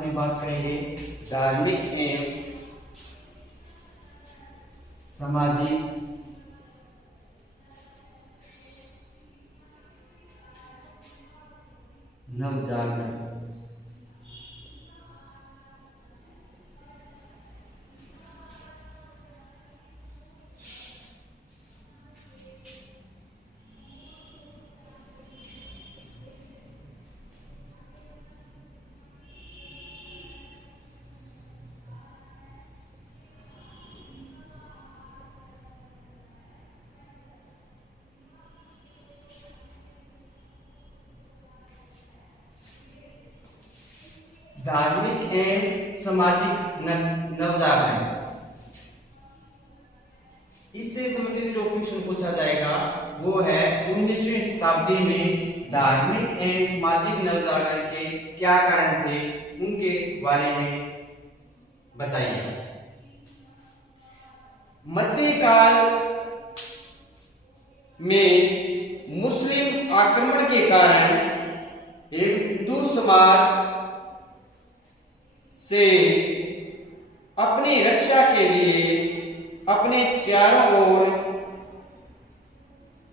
अपनी बात करेंगे धार्मिक एवं सामाजिक नवजागरण। धार्मिक एवं सामाजिक नवजागरण, इससे संबंधित जो क्वेश्चन पूछा जाएगा वो है 19वीं शताब्दी में धार्मिक एवं सामाजिक नवजागरण के क्या कारण थे, उनके बारे में बताइए। मध्यकाल में मुस्लिम आक्रमण के कारण हिंदू समाज से अपनी रक्षा के लिए अपने चारों ओर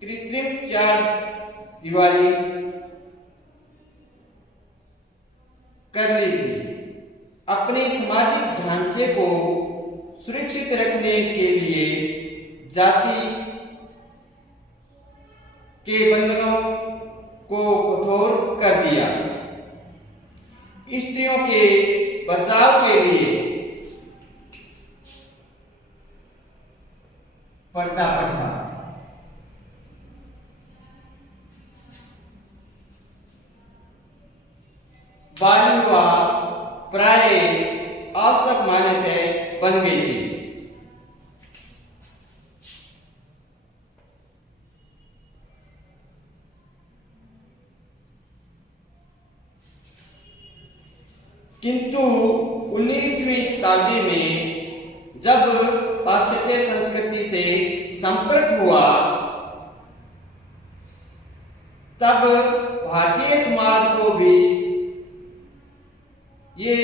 कृत्रिम चार दीवारी कर ली थी। अपने सामाजिक ढांचे को सुरक्षित रखने के लिए जाति के बंधनों को कठोर कर दिया। स्त्रियों के बचाव के लिए पर्दा प्रथा, बाल विवाह प्राय आवश्यक मान्यताएं बन गई थी। किंतु 19वीं शताब्दी में जब पाश्चात्य संस्कृति से संपर्क हुआ तब भारतीय समाज को भी ये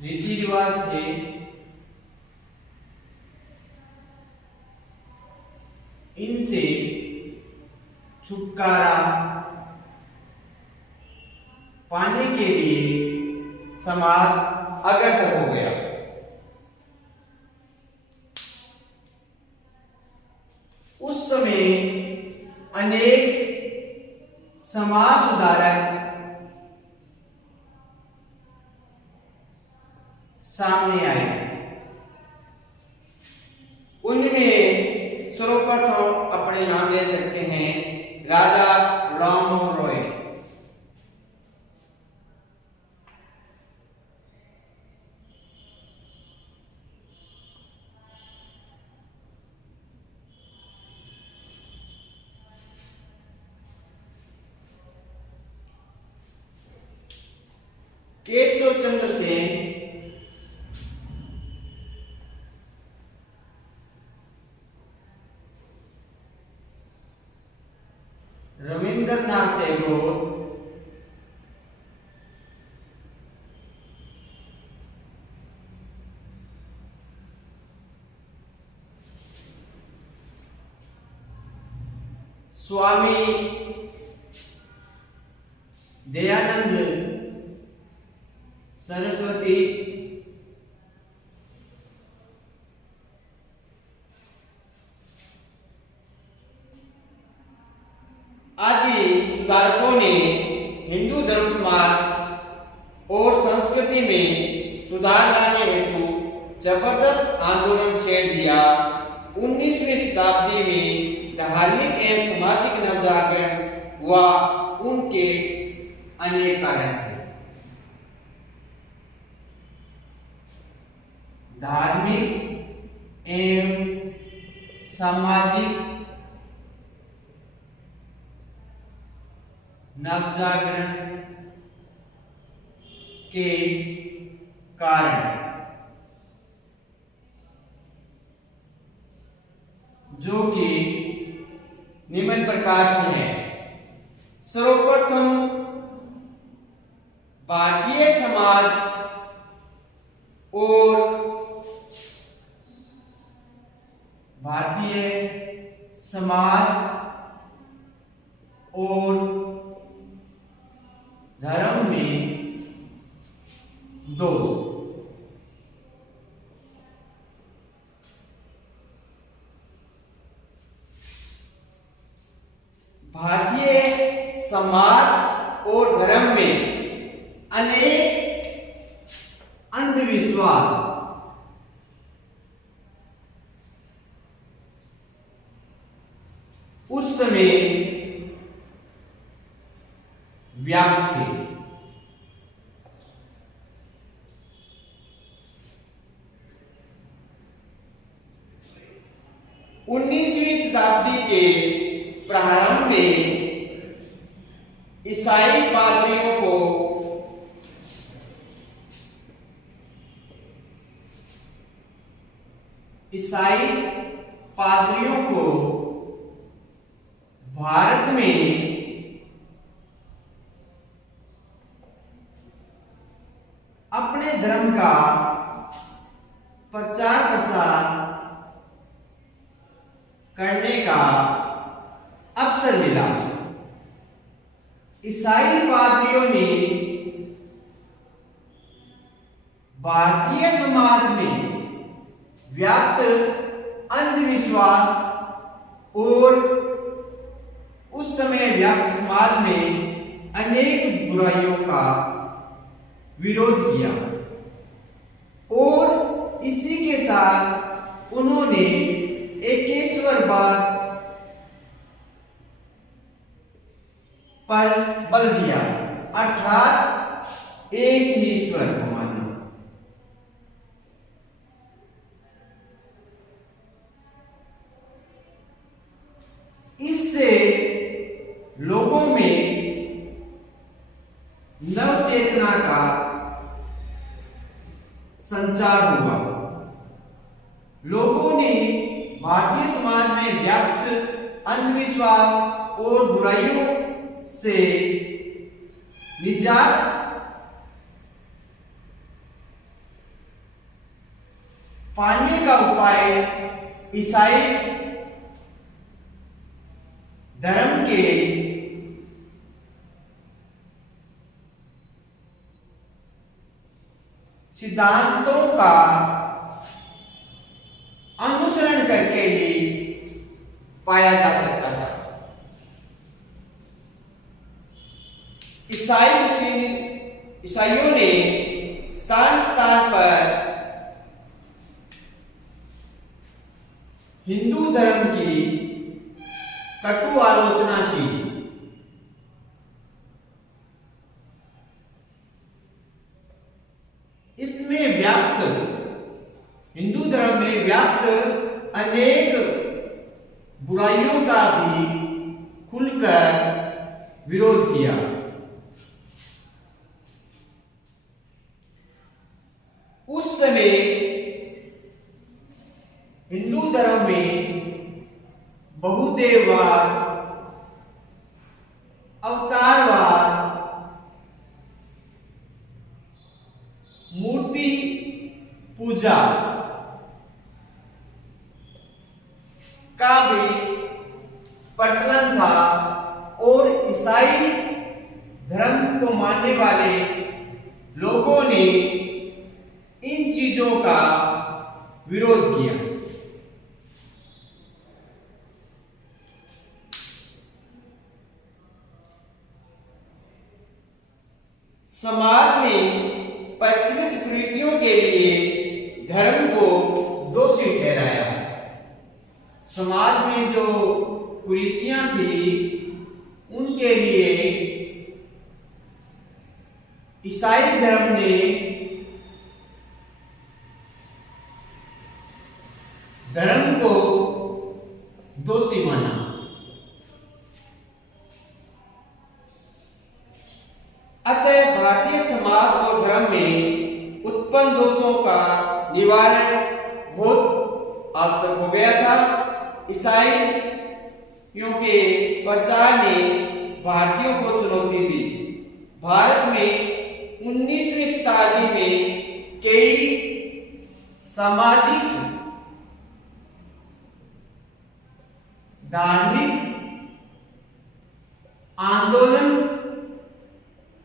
रीति रिवाज थे इनसे छुटकारा पाने के लिए समाज अग्रसर हो गया। उस समय अनेक समाज सुधारक सामने आए। उनमें सर्वप्रथम अपने नाम ले सकते हैं राजा राममोहन रॉय। केशव चंद्र सेन, रविंद्रनाथ टैगोर, स्वामी दयानंद सरस्वती, आदि सुधारकों ने हिंदू धर्म समाज और संस्कृति में सुधार लाने हेतु जबरदस्त आंदोलन छेड़ दिया। 19वीं शताब्दी में धार्मिक एवं सामाजिक नवजागरण हुआ, उनके अनेक कारण थे। धार्मिक एवं सामाजिक नवजागरण के कारण जो कि निम्न प्रकार से है। सर्वप्रथम भारतीय समाज और धर्म में दोष। भारतीय समाज और धर्म में अनेक अंधविश्वास उस समय व्याप्त थे। उन्नीसवीं शताब्दी के प्रारंभ में ईसाई पादरियों को भारत में अपने धर्म का प्रचार प्रसार करने का अवसर मिला। ईसाई पादरियों ने भारतीय समाज में व्याप्त अंधविश्वास और उस समय व्याप्त समाज में अनेक बुराइयों का विरोध किया और इसी के साथ उन्होंने एकेश्वरवाद पर बल दिया, अर्थात एक ही ईश्वर को मानना। इससे लोगों में नव चेतना का संचार हुआ। लोगों ने भारतीय समाज में व्याप्त अंधविश्वास और बुराइयों से निजात पाने का उपाय ईसाई धर्म के सिद्धांतों का अनुसरण करके ही पाया जा सकता था। ईसाइयों ने स्थान स्थान पर हिंदू धर्म की कटु आलोचना की। इसमें व्याप्त हिंदू धर्म में व्याप्त अनेक बुराइयों का भी खुलकर विरोध किया। उस समय हिंदू धर्म में बहुदेववाद, अवतारवाद, मूर्ति पूजा का भी प्रचलन था और ईसाई धर्म को मानने वाले लोगों ने इन चीजों का विरोध किया। समाज में प्रचलित कुरीतियों के लिए धर्म को दोषी ठहराया। समाज में जो कुरीतियां थी उनके लिए ईसाई धर्म ने धर्म को दोषी माना। अतः भारतीय समाज और धर्म में उत्पन्न दोषों का निवारण बहुत आवश्यक हो गया था। ईसाइयों के प्रचार ने भारतीयों को चुनौती दी। भारत में 19वीं शताब्दी में कई सामाजिक धार्मिक आंदोलन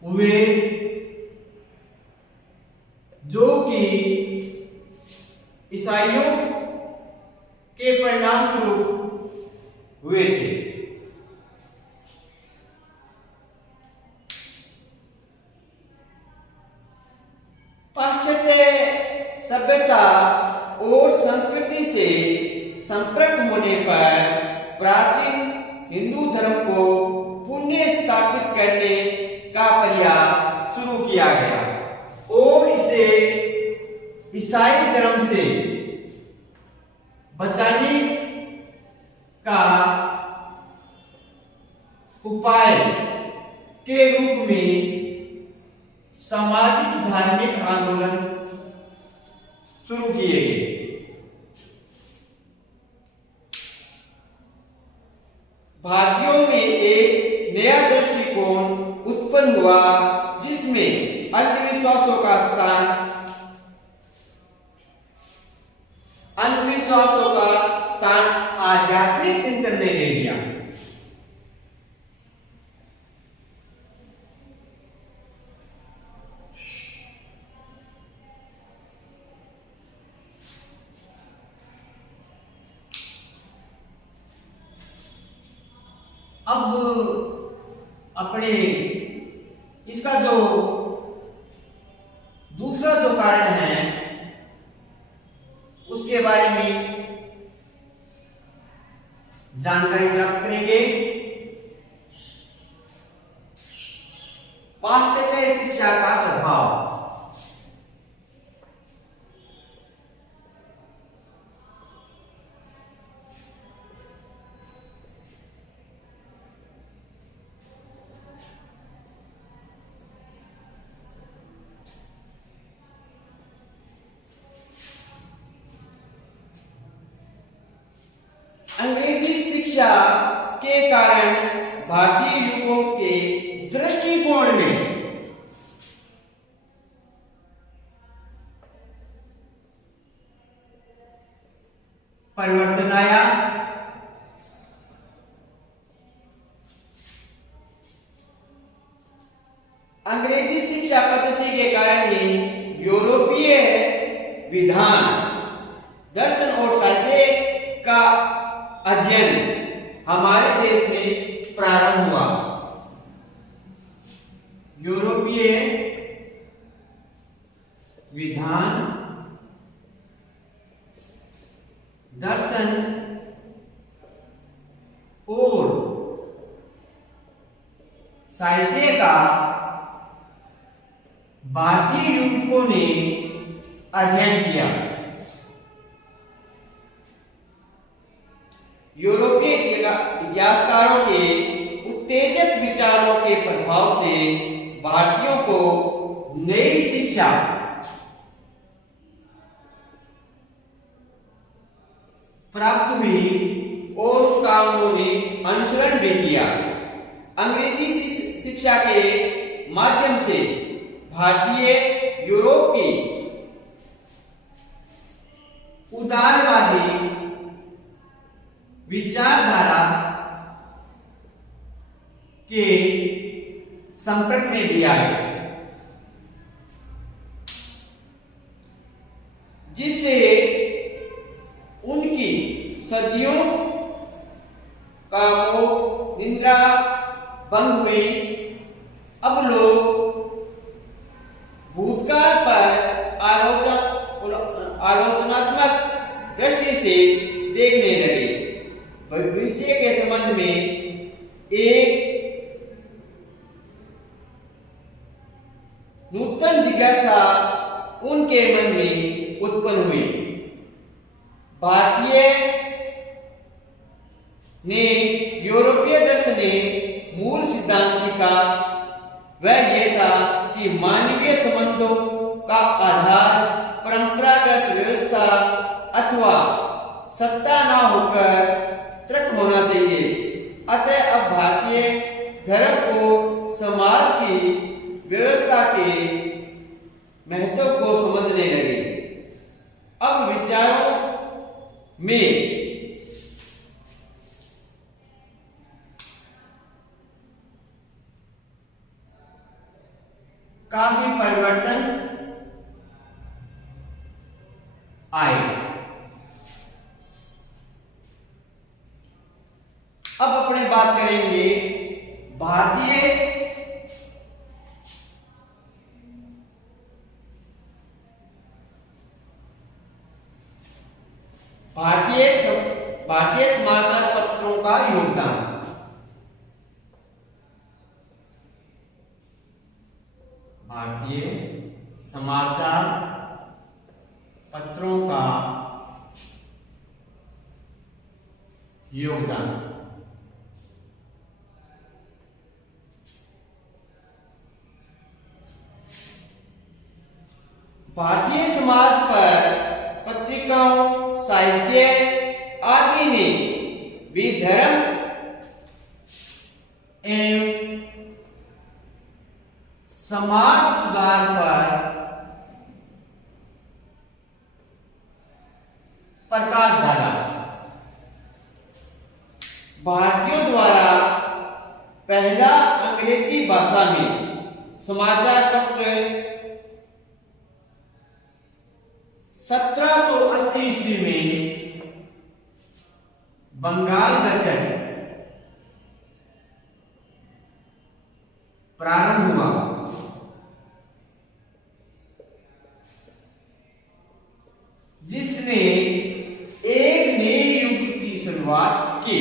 हुए जो कि ईसाइयों के परिणाम स्वरूप हुए थे। पाश्चात्य सभ्यता और संस्कृति से संपर्क होने पर प्राचीन हिंदू धर्म को पुनः स्थापित करने का प्रयास शुरू किया गया और इसे ईसाई धर्म से बचाने का उपाय के रूप में सामाजिक धार्मिक आंदोलन शुरू किए गए। भारतीयों में एक नया दृष्टिकोण उत्पन्न हुआ जिसमें अंधविश्वासों का स्थान आध्यात्मिक चिंतन ने ले लिया। अब अपने इसका जो दूसरा जो कारण है उसके बारे में जानकारी प्राप्त करेंगे। पाश्चात्य शिक्षा का प्रभाव। अंग्रेजी शिक्षा के कारण भारतीय युवकों के दृष्टिकोण में परिवर्तन आया। अंग्रेजी शिक्षा पद्धति के कारण ही यूरोपीय विधान, दर्शन और साहित्य का अध्ययन हमारे देश में प्रारंभ हुआ। यूरोपीय विधान, दर्शन और साहित्य का भारतीय युवकों ने अध्ययन किया। यूरोपीय इतिहासकारों के उत्तेजक विचारों के प्रभाव से भारतीयों को नई शिक्षा प्राप्त हुई और उसका उन्होंने अनुसरण भी किया। अंग्रेजी शिक्षा के माध्यम से भारतीय यूरोप की उदारवादी विचारधारा के संपर्क में भी आए, जिससे उनकी सदियों का वो निंदा भंग हुई। अब लोग भूतकाल पर आलोचनात्मक दृष्टि से देखने लगे। भविष्य के संबंध में एक नूतन जिज्ञासा उनके मन में उत्पन्न हुई। भारतीय ने यूरोपीय दर्शन ने मूल सिद्धांत सीखा, वह यह था कि मानवीय संबंधों का आधार परंपरागत व्यवस्था अथवा सत्ता ना होकर तर्क होना चाहिए। अतः अब भारतीय धर्म और समाज की व्यवस्था के महत्व को समझने लगे। अब विचारों में काफी परिवर्तन आए। अब अपने बात करेंगे भारतीय समाचार पत्रों का योगदान। भारतीय समाचार पत्रों का योगदान। भारतीय समाज पर पत्रिकाओं, साहित्य आदि ने भी धर्म एवं समाज सुधार पर प्रकाश डाला। भारतीयों द्वारा पहला अंग्रेजी भाषा में समाचार पत्र 1780 ईस्वी में बंगाल गजट प्रारंभ हुआ। जिसने एक नए युग की शुरुआत की।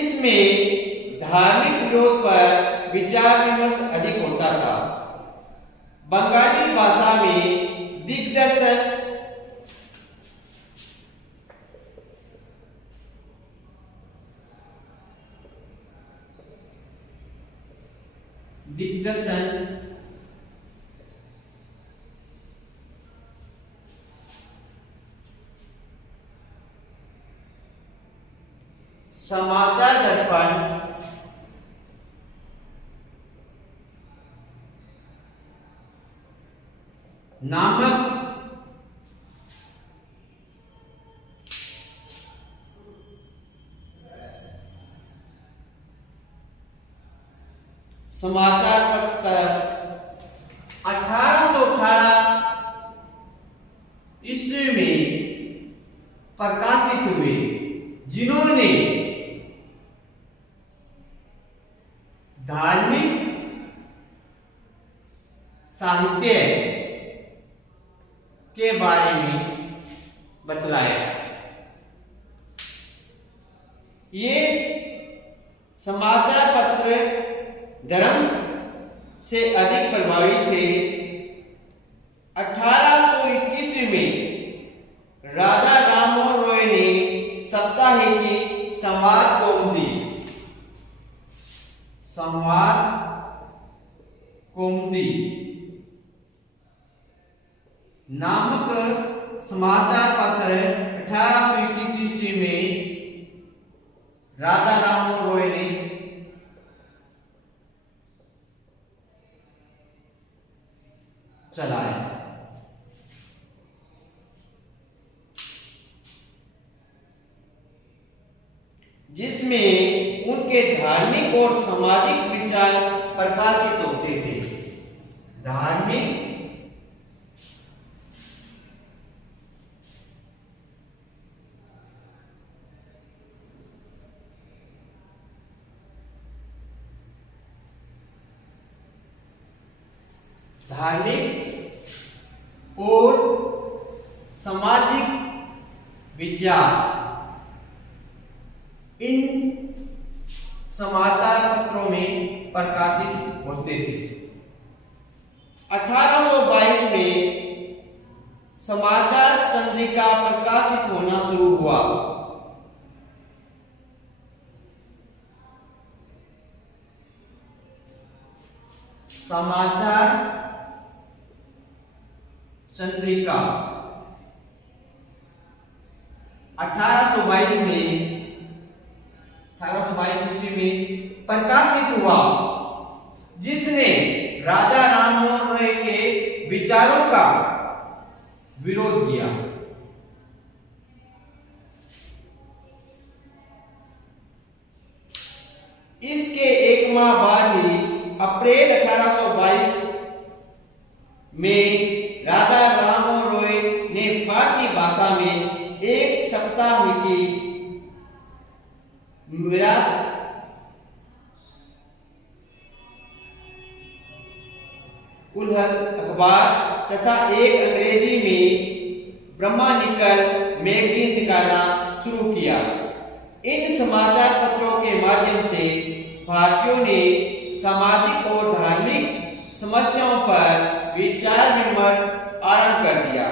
इसमें धार्मिक विरोध पर विचार विमर्श अधिक होता था। बंगाली भाषा में दिग्दर्शन समाचार दर्पण, नामक समाचार पत्र 1818 ईस्वी में प्रकाशित हुए, जिन्होंने धार्मिक, साहित्य के बारे में बतलाया। ये समाचार पत्र धर्म से अधिक प्रभावित थे। 1821 में राजा राममोहन रॉय ने साप्ताहिकी संवाद कौमुदी नामक समाचार पत्र 1821 ईस्वी में राजा राममोहन रॉय ने चलाया। जिसमें उनके धार्मिक और सामाजिक विचार प्रकाशित होते थे। धार्मिक और सामाजिक विचार इन समाचार पत्रों में प्रकाशित होते थे। 1822 में समाचार चंद्रिका प्रकाशित होना शुरू हुआ। समाचार चंद्रिका 1822 ईस्वी में प्रकाशित हुआ, जिसने राजा राममोहन विचारों का विरोध किया। इसके एक माह बाद ही अप्रैल 1822 में राजा राममोहन रॉय ने फारसी भाषा में एक साप्ताहिकी मिरात उलहल अखबार तथा एक अंग्रेजी में ब्रह्मानिकल मैगजीन निकालना शुरू किया। इन समाचार पत्रों के माध्यम से भारतीयों ने सामाजिक और धार्मिक समस्याओं पर विचार विमर्श आरंभ कर दिया।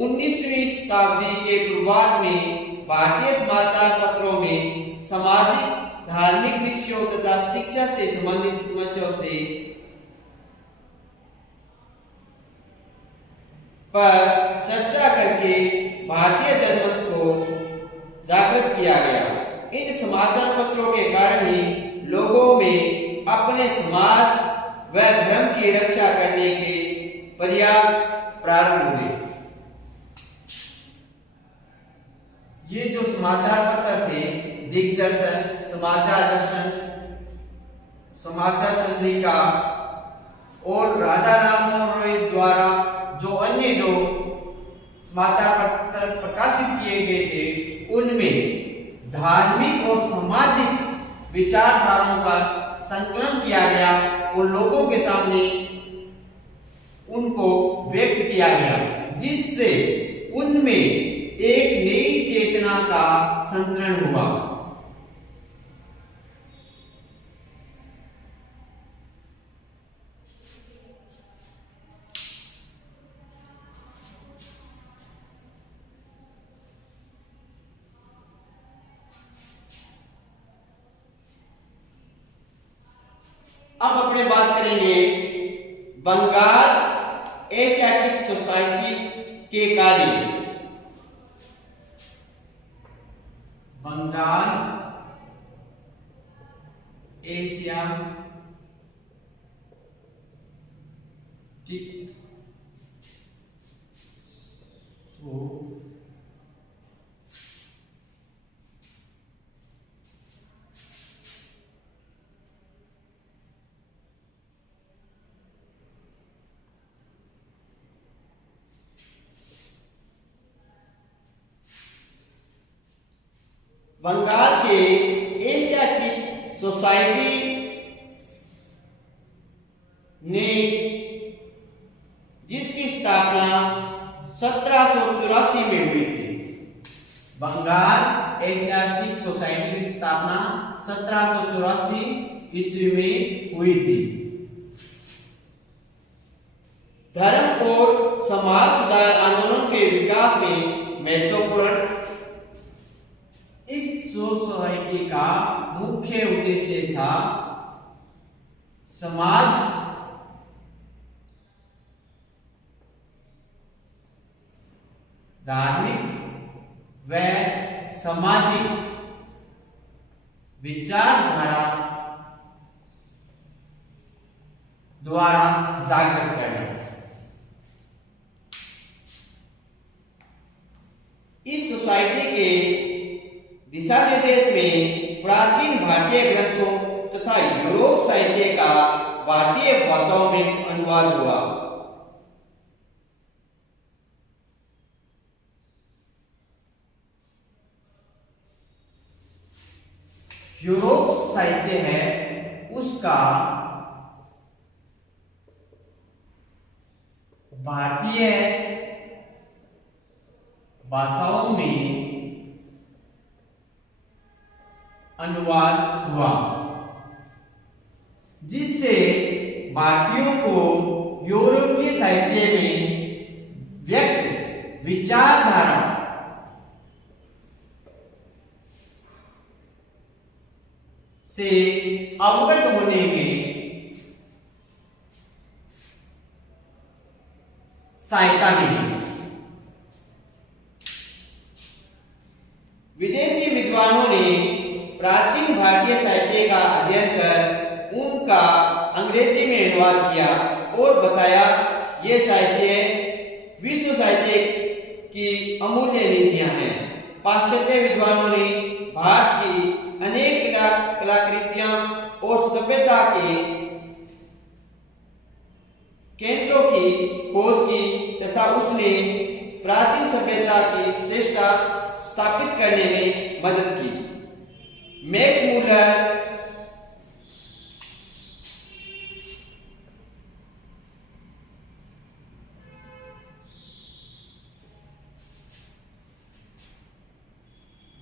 19वीं शताब्दी के पूर्वार्ध में भारतीय समाचार पत्रों में सामाजिक, धार्मिक विषयों तथा शिक्षा से संबंधित समस्याओं से पर चर्चा करके भारतीय जनमत को जागृत किया गया। इन समाचार पत्रों के कारण ही लोगों में अपने समाज व धर्म की रक्षा करने के प्रयास प्रारंभ हुए। ये जो समाचार पत्र थे, दिग्दर्शन, समाचार दर्शन, समाचार चंद्रिका और राजा राममोहन रॉय द्वारा जो अन्य जो समाचार पत्र प्रकाशित किए गए थे, उनमें धार्मिक और सामाजिक विचारधाराओं का संकलन किया गया और लोगों के सामने उनको व्यक्त किया गया, जिससे उनमें एक नई चेतना का संतरण हुआ। अब अपने बात करेंगे बंगाल एशियाटिक सोसाइटी के कार्य। बंगाल एशियाटिक बंगाल के एशियाटिक सोसाइटी ने जिसकी स्थापना 1784 में हुई थी। बंगाल एशियाटिक सोसाइटी की स्थापना 1784 ईस्वी में हुई थी। धर्म और समाज सुधार आंदोलन के विकास में महत्वपूर्ण इस सोसाइटी का मुख्य उद्देश्य था समाज धार्मिक व सामाजिक विचारधारा द्वारा जागृत करना। इस सोसाइटी के दिशा निर्देश में प्राचीन भारतीय ग्रंथों तथा यूरोप साहित्य का भारतीय भाषाओं में अनुवाद हुआ। यूरोप साहित्य है उसका भारतीय भाषाओं में अनुवाद हुआ, जिससे भारतीयों को यूरोपीय साहित्य में व्यक्त विचारधारा से अवगत होने में सहायता मिली। विदेशी विद्वानों ने प्राचीन भारतीय साहित्य का अध्ययन कर उनका अंग्रेजी में अनुवाद किया और बताया ये साहित्य विश्व साहित्य की अमूल्य नीतियां हैं। पाश्चात्य विद्वानों ने भारत की अनेक कलाकृतियां और सभ्यता के केंद्रों की खोज की तथा उसने प्राचीन सभ्यता की श्रेष्ठता स्थापित करने में मदद की। Max Muller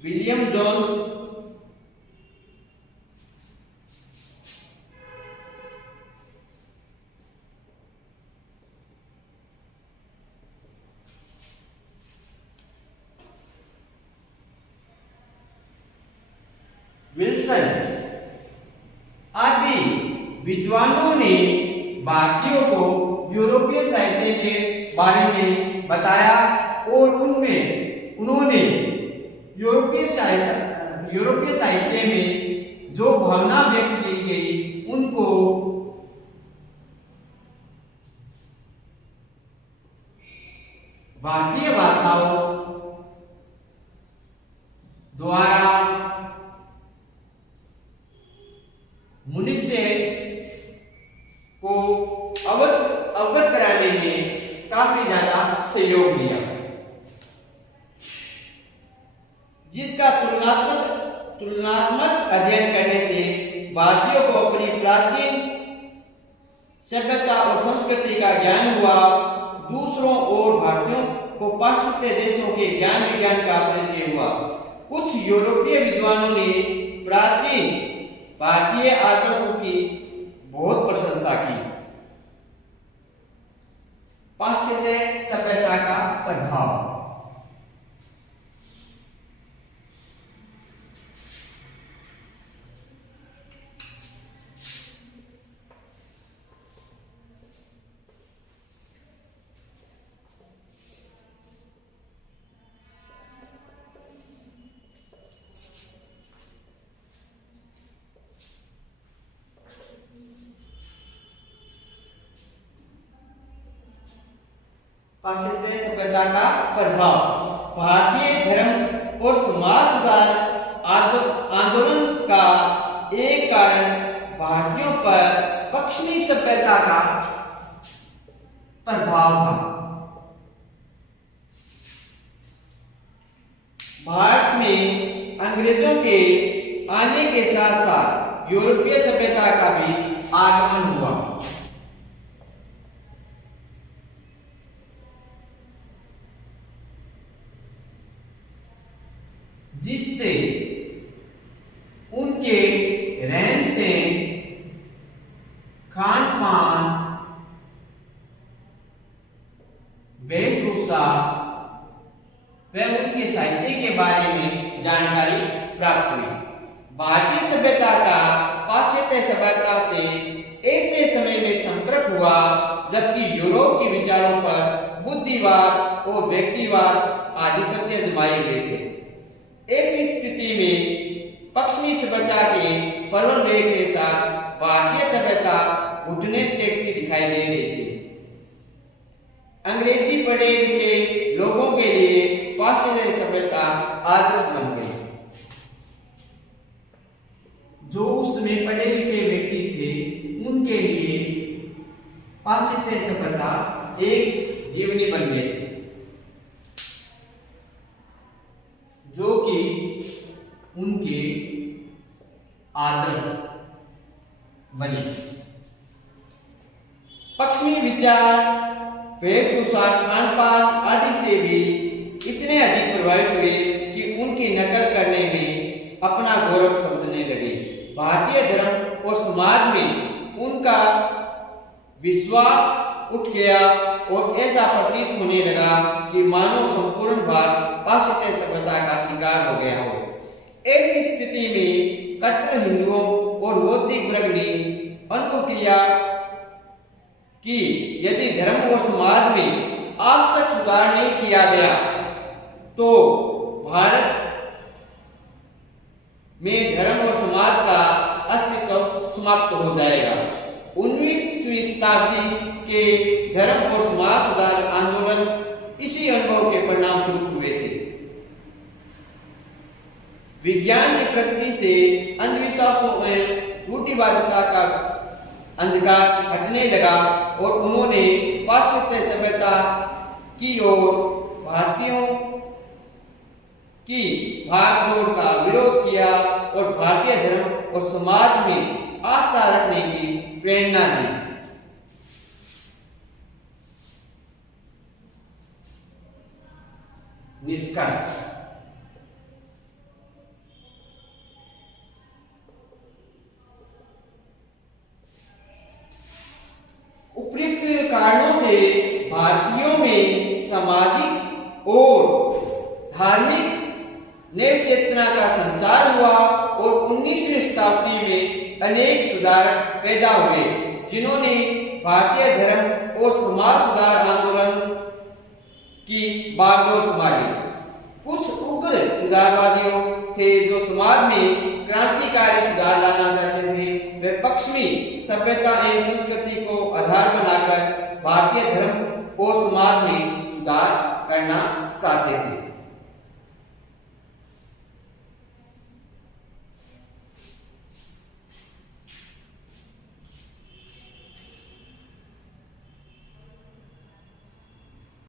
William Jones Wilson आदि विद्वानों ने भारतीयों को यूरोपीय साहित्य के बारे में बताया और उन्होंने यूरोपीय साहित्य में जो भावना व्यक्त की गई उनको भारतीय भाषाओं द्वारा मनुष्य को अवगत कराने में काफी ज्यादा सहयोग दिया, जिसका तुलनात्मक अध्ययन करने से भारतीयों को अपनी प्राचीन सभ्यता और संस्कृति का ज्ञान हुआ। दूसरों और भारतीयों को पाश्चात्य देशों के ज्ञान विज्ञान का परिचय हुआ। कुछ यूरोपीय विद्वानों ने प्राचीन भारतीय आदर्शों की बहुत प्रशंसा की। पाश्चात्य सभ्यता का प्रभाव। पाश्चात्य सभ्यता का प्रभाव। भारतीय धर्म और समाज सुधार आंदोलन का एक कारण भारतीयों पर पश्चिमी सभ्यता का प्रभाव था। भारत में अंग्रेजों के आने के साथ साथ यूरोपीय सभ्यता का भी आगमन हुआ, जिससे उनके रहन सहन, खान पान, वेशभूषा व उनके साहित्य के बारे में जानकारी प्राप्त हुई। भारतीय सभ्यता का पाश्चात्य सभ्यता से ऐसे समय में संपर्क हुआ जबकि यूरोप के विचारों पर बुद्धिवाद और व्यक्तिवाद आधिपत्य जमाए हुए थे। ऐसी स्थिति में पश्चिमी सभ्यता के पर्वन्वेग के साथ भारतीय सभ्यता घुटने टेकती दिखाई दे रही थी। अंग्रेजी पढ़े लिखे लोगों के लिए पाश्चात्य सभ्यता आदर्श बन गई। जो उसमें पढ़े लिखे व्यक्ति थे उनके लिए पाश्चात्य सभ्यता एक जीवनी बन गई थी, जो कि उनके आदर्श बने। पश्चिमी विचार, वेशभूषा, खान पान आदि से भी इतने अधिक प्रभावित हुए कि उनकी नकल करने में अपना गौरव समझने लगे। भारतीय धर्म और समाज में उनका विश्वास उठ गया और ऐसा प्रतीत होने लगा कि मानव संपूर्ण भारत पाश्चात्य सभ्यता का शिकार हो गया हो। ऐसी स्थिति में कट्टर हिंदुओं और बौद्धिक वर्ग ने अनुभव किया कि यदि धर्म और समाज में आवश्यक सुधार नहीं किया गया तो भारत में धर्म और समाज का अस्तित्व समाप्त हो जाएगा। 19वीं शताब्दी के धर्म और समाज सुधार आंदोलन इसी अनुभव के परिणाम स्वरूप हुए थे। विज्ञान की प्रगति से अंधविश्वासों में रूढ़िवादिता का अंधकार हटने लगा और उन्होंने पाश्चात्य सभ्यता की ओर भारतीयों की भागदौड़ का विरोध किया और भारतीय धर्म और समाज में आस्था रखने की प्रेरणा दी। निष्कर्ष। उपयुक्त कारणों से भारतीयों में सामाजिक और धार्मिक नव चेतना का संचार हुआ और 19वीं शताब्दी में अनेक सुधारक पैदा हुए जिन्होंने भारतीय धर्म और समाज सुधार आंदोलन की बागडोर संभाली। कुछ उग्र सुधारवादियों थे जो समाज में क्रांतिकारी सुधार लाना चाहते थे। वे पश्चिमी सभ्यता एवं संस्कृति को आधार बनाकर भारतीय धर्म और समाज में सुधार करना चाहते थे।